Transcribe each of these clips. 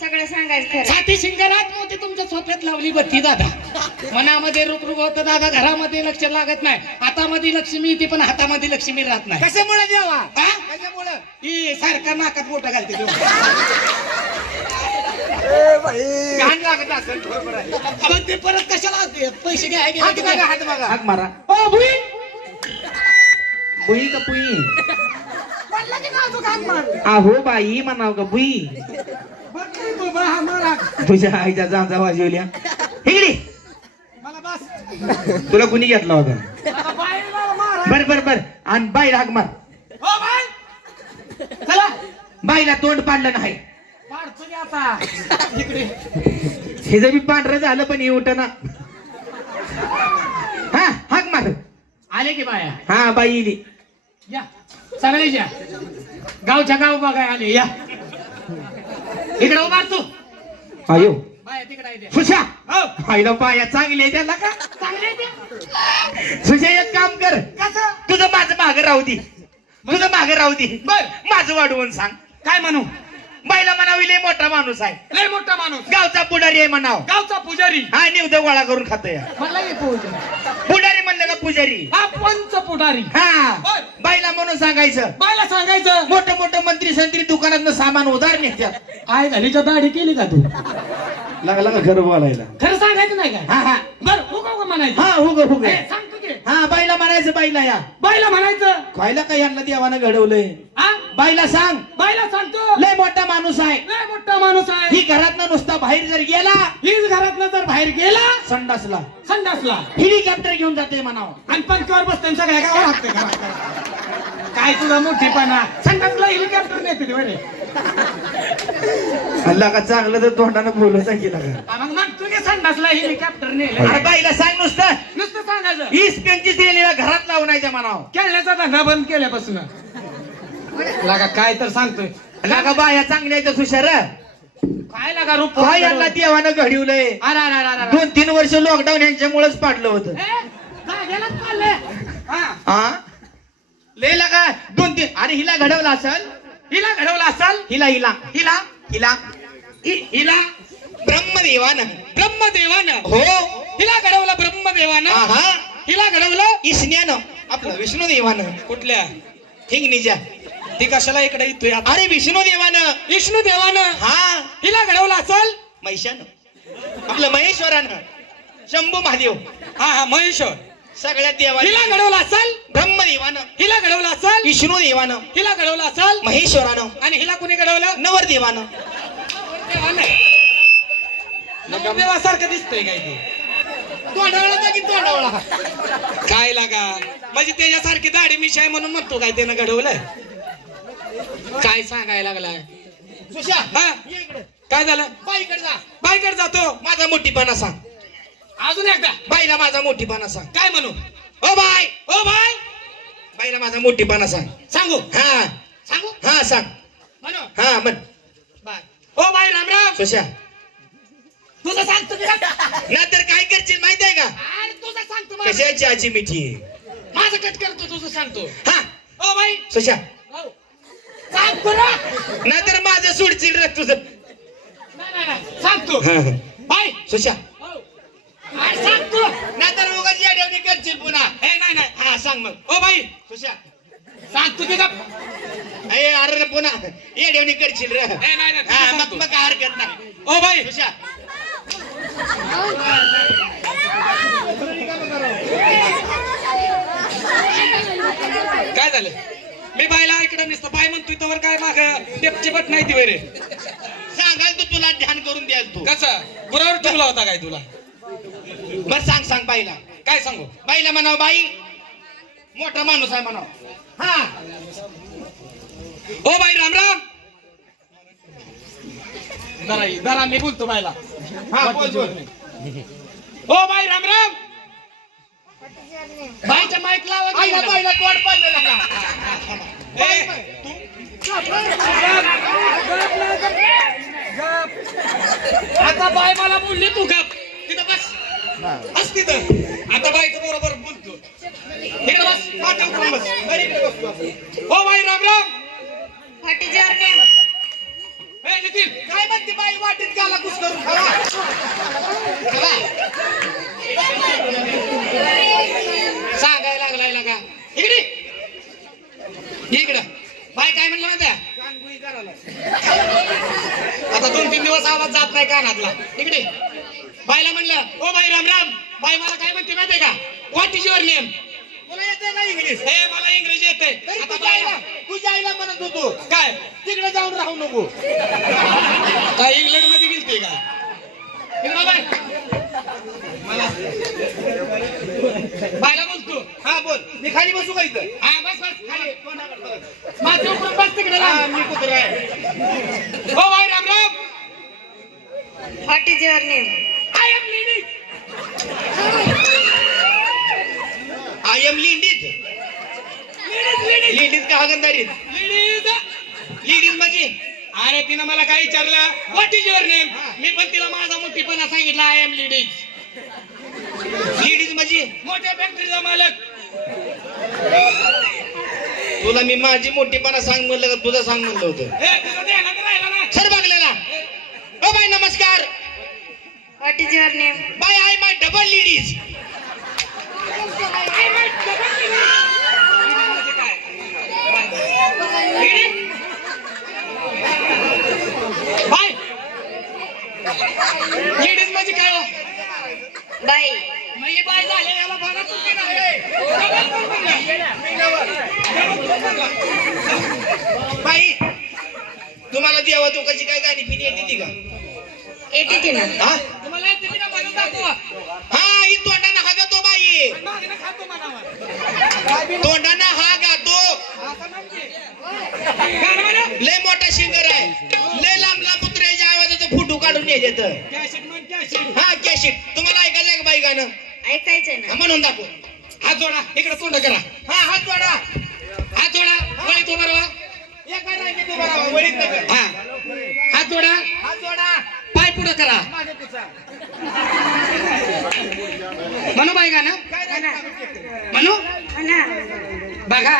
सगळं सांगायचं छाती शिंगरात मोठी तुमच्या सोफ्यात लावली बत्ती दादा. मनामध्ये रुक रुक होतं दादा घरामध्ये लक्ष लागत नाही. हातामध्ये लक्ष्मी येते पण हातामध्ये लक्ष्मी राहत नाही. कशामुळे द्यावा हा? कशामुळे? ही सारखा नाकात बोट घालते तो. घाण लागत असेल बरोबर आहे मग ते परत कशाला पैसे घ्या हात बघा हात बघा. हाक मारा. ओ भुई? बुई का पुई? आहो बाई म्हणाव का बुई? मारा तुझ्या आईच्या जांजा वाजवल्या. हिगडी तुला कुणी घेतला होता? मारा बर बर बर. आणि मार. हो बाई. चला. बाईला तोंड पाडलं नाही. हे जर मी पांढरं झालं पण हे ना हा हाक मार. आले की बाया? हा बाई इली. या. सगळे या गावच्या गाव बघाय आले या. इकडे उभार तू. अयो बाया तिकडे आहे त्या. सुशा. हो. आईला पाया चांगली आहे त्याला का? चांगले आहे त्या. सुशा एक काम कर. कसं? तुझं माझं मागं राहू दे. तुझं मागं राहू दे. बर. माझं वाढवून सांग. काय म्हणू? बाईला म्हणावी लय मोठा माणूस आहे. लय मोठा माणूस. गावचा पुढारी आहे म्हणाव. गावचा पुजारी. हा निवद गोळा करून खातोय. की पुजारी पुढारी म्हणलं का पुजारी? हा पंच पुढारी. हा. बाईला म्हणून सांगायचं. बायला सांगायचं. मोठं मोठं मंत्री संत्री दुकानात सामान उधार नेत्यात. आय घालीच्या दाढी केली का तू? लगा लगा घर बोलायला. खरं सांगायचं नाही का? हा हा. बर उगा उगा म्हणायचं. हा हुग हुग ए, सांगतो हा बाईला म्हणायचं बाईला या. बायला म्हणायचं? खायला काय यांना देवानं घडवलंय? हा? बाईला सांग. बायला सांगतो. लय मोठा माणूस आहे. लय मोठा माणूस आहे. ही घरातनं नुसता बाहेर जर गेला हीच घरातनं जर बाहेर गेला संडासला. संडासला. हेलिकॉप्टर घेऊन जाते म्हणाव. आणि पंचावर बसते सगळ्या गावाला हाकते. घरात. काय तुझा मोठीपणा? संडासला हेलिकॉप्टर नेते ते बरे अल्ला का चांगलं तर तोंडानं बोलत गेला का हा, मग म्हणतो की संडासला हेलिकॉप्टर नेले अरे बाईला सांग नुसतं. नुसतं सांगायचं. पंचवीस दिलेल्या घरात लावण्याच्या म्हणाव. खेळण्याचा धंदा बंद केल्यापासून. लागा काय तर सांगतोय. लागा बाया चांगल्या आहेत सुशार काय लागा रूप यांना देवानं घडवलंय. अरे अरे अरे अरे. दोन तीन वर्ष लॉकडाऊन यांच्यामुळेच पाडलं होतं. ए, जागेलाच. हा. हा लय लागा दोन तीन. अरे हिला घडवलं असल? हिला घडवलं असाल? हिला हिला. हिला? हिला. हि- हिला. ब्रह्मदेवानं. ब्रह्मदेवानं? हो. हिला घडवलं ब्रह्मदेवानं? हा हिला घडवलं? इसण्यानं आपलं विष्णुदेवानं. कुठल्या? हिंगणीच्या ती कशाला इकडे येतोय आता? अरे विष्णुदेवानं. विष्णू देवानं हा. हिला घडवलं असल? महिषानं. आपलं महेश्वरानं. शंभू महादेव. हा हा महेश्वर. सगळ्या हिला देवानं घडवलं असल? ब्रह्मदेवानं हिला घडवलं असल? विष्णुदेवानं हिला घडवलं असल? महेश्वरानं आणि हिला कोणी घडवलं? नवरदेवानं. नवदेवासारखं दिसतंय काय ते? तोंडावळा की तोंडावळा. काय लागा? म्हणजे त्याच्यासारखी दाढी मिशी आहे म्हणून म्हणतो काय त्यानं घडवलं? काय सांगायला लागलाय? सुशा हा? ये इकडे. काय झालं? बाईकडे जा. बायकडे जातो. माझा मोठीपणा सांग. अजून एकदा. बाईला माझा मोठीपणा सांग. काय म्हणू? ओ बाय ओ बाय बाईला माझा मोठीपणा सांग. सांगू? हा. सांगू? हा सांग. म्हणू? हा म्हण. बाय. ओ बाय राम राम. सुशा. तुझं सांगतो की? नाहीतर काय करशील माहिती आहे का? अरे तुझं सांगतो माझं. कशाची आजी मिठी? माझं कट करतो तुझं सांगतो. हा. O by. सुशा. हो. ना. नाहीतर माझं सोडशील रे तुझं. नाही, नाही, नाही. सांगतो. हा, हा. बाय सुशा. नाहीतर उगाच येड्यावणी करशील पुन्हा. ए नाही नाही. हा सांग मग. O by. सुशा. सांगतो की गप. अरे अरे पुन्हा. येड्यावणी करशील रे. ए नाही हा मग. मग काय हरकत नाही. O by. सुशा. काय झालं? मी बायला इकडे नुसतं. बाय म्हणतोय तवर काय माग टेपची बट नाही ती वैरे. सांगाल तू तुला ध्यान करून द्याल तू. कसा? गुरावर ठेवला होता काय तुला? बर सांग सांग बाईला. काय सांगू? बाईला म्हणाव बाई मोठा माणूस आहे म्हणाव. हा. ओ बाई राम राम. जरा जरा मी बोलतो बायला हा बोल बोल. ओ बाई राम राम. बाईच्या माईक लावा. बाईला तोड पडलेला का ए, आता बाय मला बोलली तू गप. तिथं बस. बस तिथं आता बाईचं बरोबर बोलतो. इकडे बस. उतरून बस. अरे इकडे बस. ओ बाई Ram Ram. What is your name ए, काय म्हणते बाई? वाटीत गाला कुस करून खावा. सांगायला लागलाय का इकडे. इकडं. बाय काय म्हणलं माहिती आता दोन तीन दिवस आवाज जात नाही कानातला. इकडे. बायला म्हणलं ओ बाई राम राम. बाई मला काय म्हणते माहितीये का? व्हॉट इज युअर नेम तुला येते का इंग्लिश हे मला इंग्रजी येते तरी आता तुझ्या आईला बायला तुझ्या आईला म्हणत होतो. काय? तिकडे जाऊन राहू नको. काय इंग्लंडमध्ये गेलते का? इकडं बाय बायला बोलतो हा बोल. मी खाली बसू का इथं? हा बस बस खाली. माझे उकडून बस तिकडे हा राम. मी कुत्र आहे. ओ बाई Ram Ram. What is your name? I am lady I am ladies ladies का हागंदारीत? लेडीज लिडीज म्हणजे? अरे तिनं मला काय विचारलं? व्हॉट इज युअर नेम मी पण तिला माझा मोठीपणा सांगितला आय एम लेडीज लिडीज म्हणजे? मोठ्या फॅक्टरीचा मालक. तुला मी माझी मोठीपणा सांग म्हणलं का तुझं सांग म्हणलं होतं? सर बघलेला. ओ बाय नमस्कार. What is your name? Bye I my double ladies I might double ladies. काय? Ladies? बाय म्हणजे काय हो Bye. म्हणजे बाय झाले याला बघा तुम्ही म्हणलं? बाई तुम्हाला देवा कशी काय गाणी पिणी येते ती का येते ना हा तुम्हाला येते का म्हणून दाखवा हा ही तोंडानं हा गातो बाई. तोंडानं हा गातो. लय मोठा सिंगर आहे. लय लांब लांब उतरायच्या आवाजाचं फोटो काढून कॅसेट हा कॅशिट तुम्हाला ऐकायचं का बाई गाणं? ऐकायचं ना. म्हणून दाखव. हात जोडा. इकडे तोंड करा. हा हात जोडा. हात जोडा. वळीत हा. हात जोडा. हात जोडा. पाय पुढे करा? म्हणू बाई काय काढून घेते. म्हणू बघा.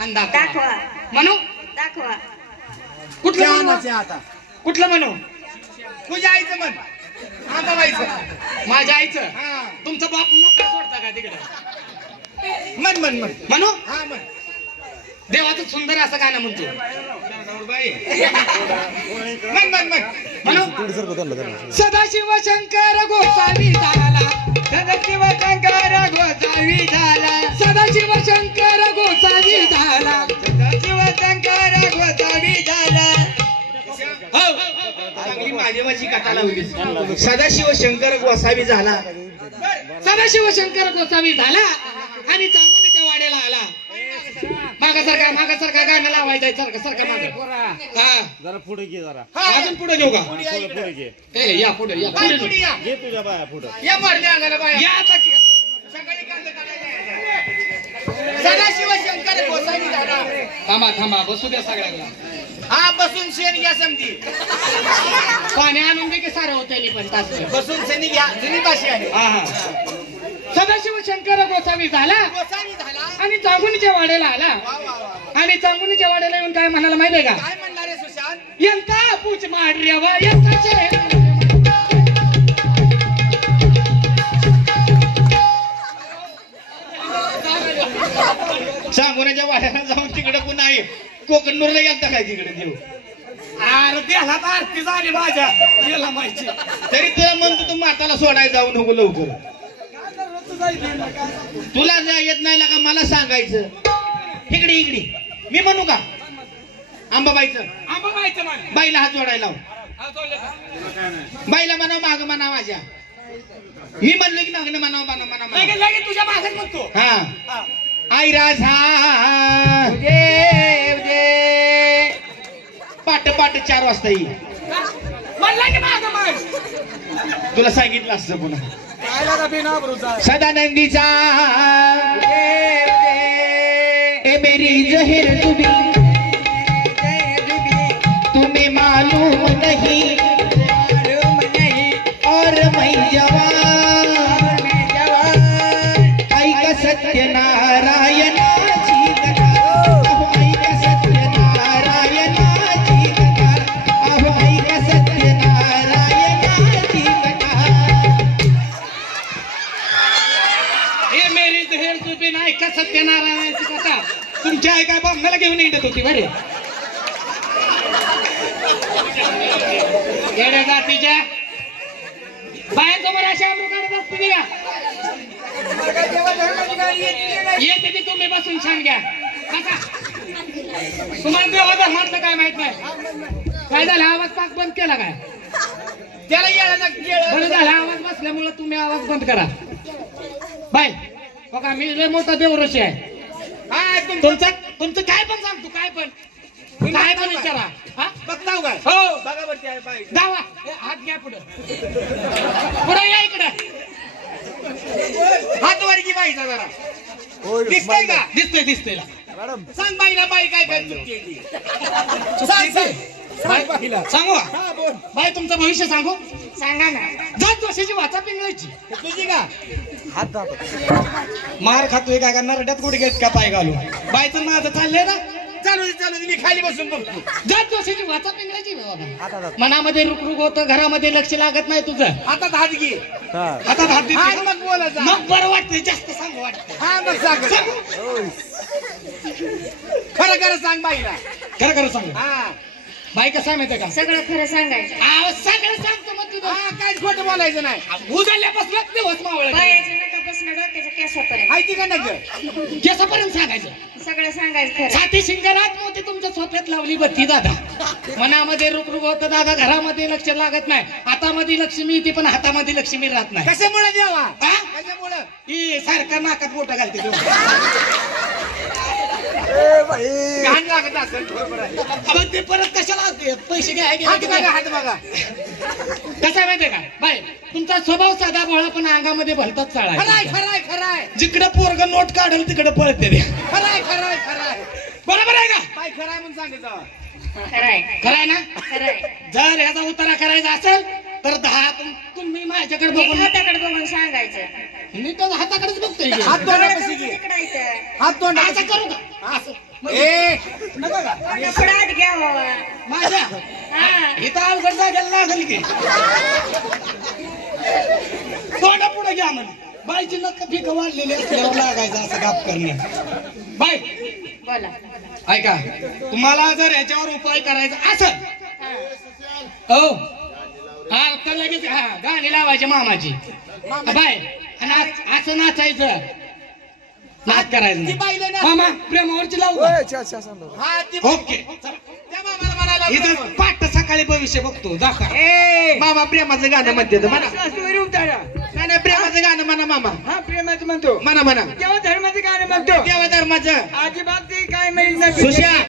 आणि दाखवा. म्हणू दाखवा. कुठलं म्हणू आता. कुठलं म्हणू तुझ्या आईचं म्हण. आंबाबाईचं माझ्या आईचं? हा. तुमचं बाप मोकळा सोडता का तिकडे? म्हण म्हण म्हण. म्हणू हा म्हण. देवाचं सुंदर असं गाणं म्हणतो. म्हण म्हण म्हण म्हणू सदाशिव शंकर गोसावी झाला. सदाशिव शंकर गोसावी झाला. सदाशिव शंकर गोसावी झाला. सदाशिव शंकर गोसावी झाला. हो. चांगली माझेवाची कथा लावली. सदाशिव शंकर गोसावी झाला. सदाशिव शंकर गोसावी झाला आणि चांदणीच्या वाड्याला आला मागा सारखा मागा सारखा गाणं लावायचं सारखं सारखं माग. हा. जरा पुढे घे जरा. अजून पुढे घेऊ का? पुढे घे. ए, या पुढे या पुढे पुढे या. घे. तुझ्या बाया पुढे. या मारल्या अंगाला बाया या आता की- सकाळी कांदा काढायचा. सदाशिव शंकर गोसावी झाला थांबा थांबा बसू द्या सगळ्याला हा बसून शेण घ्या समजी. पाणी आणून दे की सारं होतं पण तास बसून शेणी घ्या. जुनी भाषा आहे. हा हा. सदाशिव शंकर गोसावी झाला. गोसावी झाला. आणि चांगुनीच्या वाड्याला आला वा. आणि चांगुनीच्या वाड्याला येऊन काय म्हणाला माहितीये का? काय म्हणणार आहे सुशांत? यंता पूच माड्रेवा यंताचे सांगोण्याच्या वाड्याला जाऊन तिकडे पुन्हा आहे? कोकणूरला गेलता काय तिकडे देव? अरे त्याला तर आरती झाली माझ्या. माहिती. तरी तुला म्हणतो तू माताला सोडायला जाऊ नको लवकर. तुला जा येत नाही का मला सांगायचं? इकडे इकडे. मी म्हणू का? आंबाबाईचं. आंबा माहिती मान बाईला हात जोडायला लाव. हा, जोडलं का? बाईला म्हणाव माग म्हणा माझ्या. मी म्हणलो की मागणं म्हणाव म्हणा म्हणा म्हणा. लगेच लगेच तुझ्या मागत म्हणतो. हा. हा. आई राजा उदे उदे पाट पाट चार वाजता येईल म्हणला की माग माग तुला सांगितलं असतं पुन्हा. सदानंदीचा. मेरी जहिर तुम्ही तुम्हें मालूम नहीं। और मैं जवान। ऐका ना घेऊन येत होती बरे येड्या जातीच्या बायांसमोर अशा काढत असते ती का येते तुम्ही बसून छान घ्या. तुम्हाला देवा धर्मातलं काय माहीत नाही काय झालं आवाज पाक बंद केला काय त्याला. बरं झालं आवाज बसल्यामुळे तुम्ही आवाज बंद करा बाय बघा मी लय मोठा देवऋषी आहे हा तुम तुमचं तुमचं काय पण सांगतो काय पण. काय पण विचारा हा? बघताव काय हो. बघा वरती आहे पाय. दावा ए, हात घ्या पुढं. पुढं या इकडं. हात वर की बाईचा जरा. दिसतंय का? दिसतंय दिसतंय सांग बाईला बाई काय काय चुकी आहे ती. सांग सांग. सांग बाईला. सांगू? हा बोल. बाई तुमचं भविष्य सांगू? सांगा ना. जात वर्षाची वाचा पिंगळायची तुझी का? मार खातोय काय करणार? रड्यात कुठे घेत का पाय घालू बायचं माझं चाललंय ना? चालू दे चालू दे मी खाली बसून बघतो. जात वर्षाची वाचा पिंगळायची बाबा. मनामध्ये रुकरुक होतं घरामध्ये लक्ष लागत नाही तुझं. हातात हात घे. हातात हात हा का? मग बोलायचं मग बरं वाटतंय जास्त सांगू वाटतं हा मग सांग. खरं खरं सांग बाईला. खरं खरं सांगू. हा. बाई कसं आहे माहितीये का? सगळं खरं सांगायचं. आव, सगळं सांगतो मग तुझं हा काय खोटं बोलायचं नाही. उजळल्यापासून दिवस मावळ बायाच्या नकापासून डोक्याच्या केसापर्यंत. माहिती का नग? केसापर्यंत सांगायचं. सगळं सांगायचं खरं. छाती शिंगरात तुमच्या सोफ्यात लावली बत्ती दादा. मनामध्ये रुकरुक होतं दादा. घरामध्ये लक्ष लागत नाही. हातामध्ये लक्ष्मी येते पण हातामध्ये लक्ष्मी राहत नाही. कशामुळे द्यावा हा? कशामुळे? ही सारखा नाकात मोठं घालते तू. घाण लागत असेल बरोबर आहे अबे ते परत पैसे हात बघा हात बघा. कसं आहे माहितीये का? बाय तुमचा स्वभाव साधा भोळा पण अंगामध्ये भलताच चाळा खराय आहे. खराय खराय. जिकडे पोरग नोट काढेल तिकडे पळते ते. खराय खराय खराय. बरोबर आहे का? बाई खराय म्हणून सांगायचं खरंय. खरं आहे ना? खरंय. जर याचा उतारा करायचा असेल तर दहा तुम- तुम्ही माझ्याकडे बघून हाताकडे बघून सांगायचं. मी तर हाताकडेच बघतोय. हात तोंडापाशी घे. हात तोंड असं करू का? असं. ए. नको का? पुढं हात घ्या बाबा. माझ्या? हा. इथं अवघड जागेला लागल की. तोंडा पुढे घ्या म्हणे. बाईची नक्क फिक वाढलेली असल्यावर लागायचं असं गाप करणे. बाय बोला. ऐका तुम्हाला जर याच्यावर उपाय करायचा असेल हा. हो. हा तर लगेच हा गाणी लावायची मामाची. बाय. आणि आज- असं नाचायचं. नाच करायचं ती नाही. बाईला ना मामा प्रेमावरची लावू का? हा ती ओके. त्या मामाला म्हणायला इथं लागलं. पाठ सकाळी भविष्य बघतो दाखवा. ए! मामा प्रेमाचं गाणं म्हणते तर म्हणा. नाही नाही प्रेमाचं गाणं म्हणा मामा. हा प्रेमाचं म्हणतो. म्हणा म्हणा. तेव्हा धर्माचं गाणं म्हणतो. देवा धर्माचं अजिबात ते काय माहीत नाही. सुशा